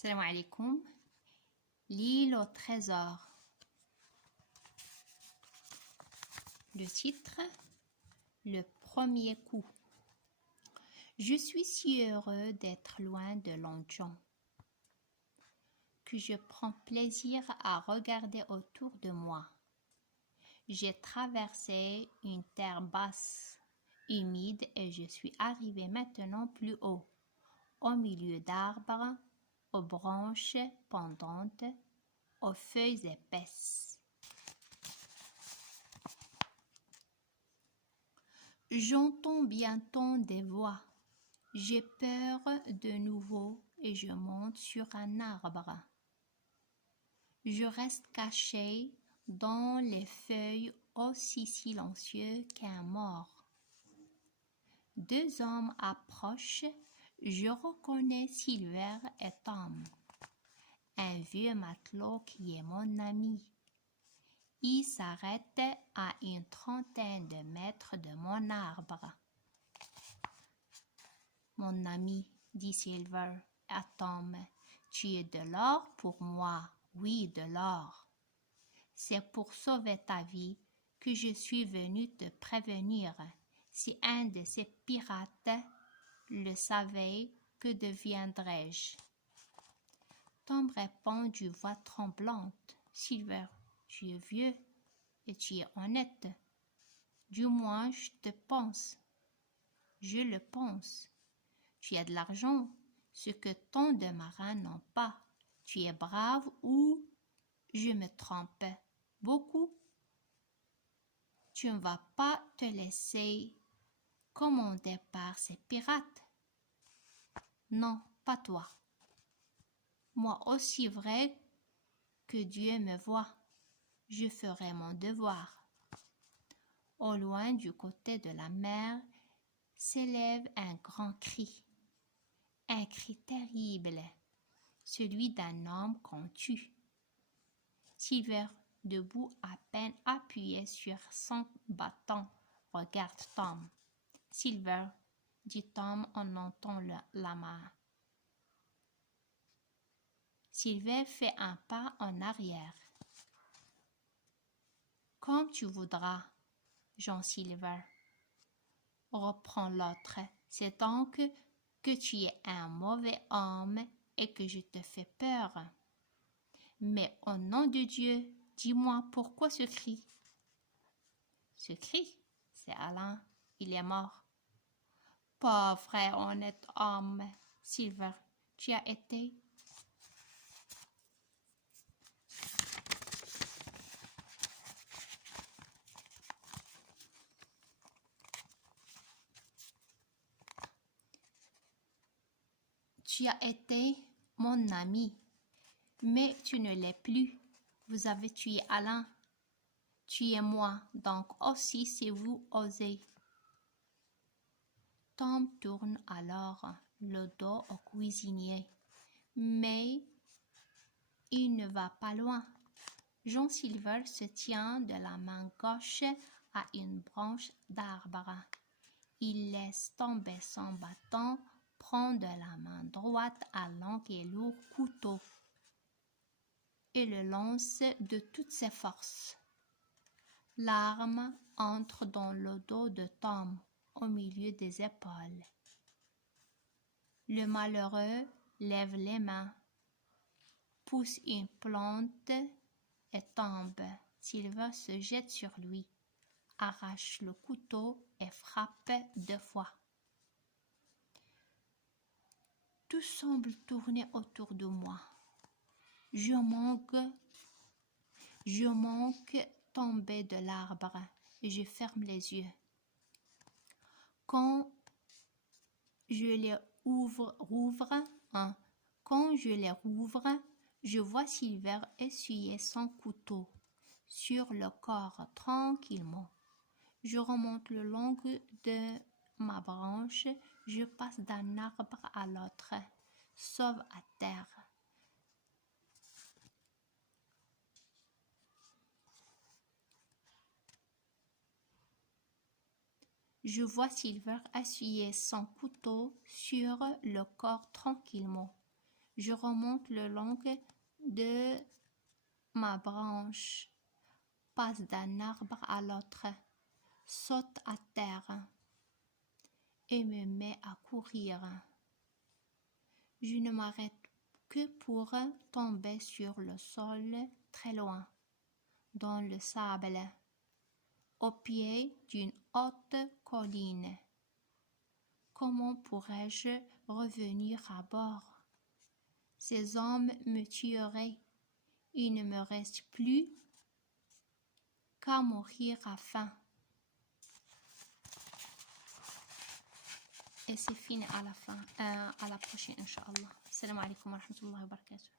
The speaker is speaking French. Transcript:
Salam alaikum. L'île au trésor. Le titre, le premier coup. Je suis si heureux d'être loin de Longchon que je prends plaisir à regarder autour de moi. J'ai traversé une terre basse, humide et je suis arrivé maintenant plus haut, au milieu d'arbres, aux branches pendantes, aux feuilles épaisses. J'entends bientôt des voix. J'ai peur de nouveau et je monte sur un arbre. Je reste caché dans les feuilles aussi silencieux qu'un mort. Deux hommes approchent. Je reconnais Silver et Tom, un vieux matelot qui est mon ami. Il s'arrête à une trentaine de mètres de mon arbre. Mon ami, dit Silver à Tom, tu es de l'or pour moi, oui, de l'or. C'est pour sauver ta vie que je suis venu te prévenir. Si un de ces pirates le savait, que deviendrais-je? Tom répond d'une voix tremblante. Silver, tu es vieux et tu es honnête. Du moins, je te pense. Je le pense. Tu as de l'argent, ce que tant de marins n'ont pas. Tu es brave ou je me trompe? Beaucoup. Tu ne vas pas te laisser commander par ces pirates? Non, pas toi. Moi aussi vrai que Dieu me voit. Je ferai mon devoir. Au loin, du côté de la mer, s'élève un grand cri. Un cri terrible, celui d'un homme qu'on tue. Silver, debout à peine appuyé sur son bâton, regarde Tom. Silver, dit Tom en montant la main. Silver fait un pas en arrière. Comme tu voudras, Jean Silver, reprend l'autre. C'est donc que tu es un mauvais homme et que je te fais peur. Mais au nom de Dieu, dis-moi pourquoi ce cri? Ce cri, c'est Alain, il est mort. Pauvre et honnête homme, Silver, tu as été mon ami, mais tu ne l'es plus. Vous avez tué Alain. Tuez-moi donc aussi si vous osez. Tom tourne alors le dos au cuisinier, mais il ne va pas loin. Jean Silver se tient de la main gauche à une branche d'arbre. Il laisse tomber son bâton, prend de la main droite un long et lourd couteau et le lance de toutes ses forces. L'arme entre dans le dos de Tom, au milieu des épaules. Le malheureux lève les mains, pousse une plante et tombe. Silver se jette sur lui, arrache le couteau et frappe 2 fois. Tout semble tourner autour de moi. Je manque tomber de l'arbre et je ferme les yeux. Quand je les rouvre, je vois Silver essuyer son couteau sur le corps tranquillement. Je remonte le long de ma branche, je passe d'un arbre à l'autre, sauve à terre. Je vois Silver essuyer son couteau sur le corps tranquillement. Je remonte le long de ma branche, passe d'un arbre à l'autre, saute à terre et me mets à courir. Je ne m'arrête que pour tomber sur le sol très loin, dans le sable, au pied d'une haute colline. Comment pourrais-je revenir à bord? Ces hommes me tueraient. Il ne me reste plus qu'à mourir à faim. Et c'est fini à la fin. À la prochaine, Inch'Allah. Salam alaikum wa rahmatullahi wa barakatuh.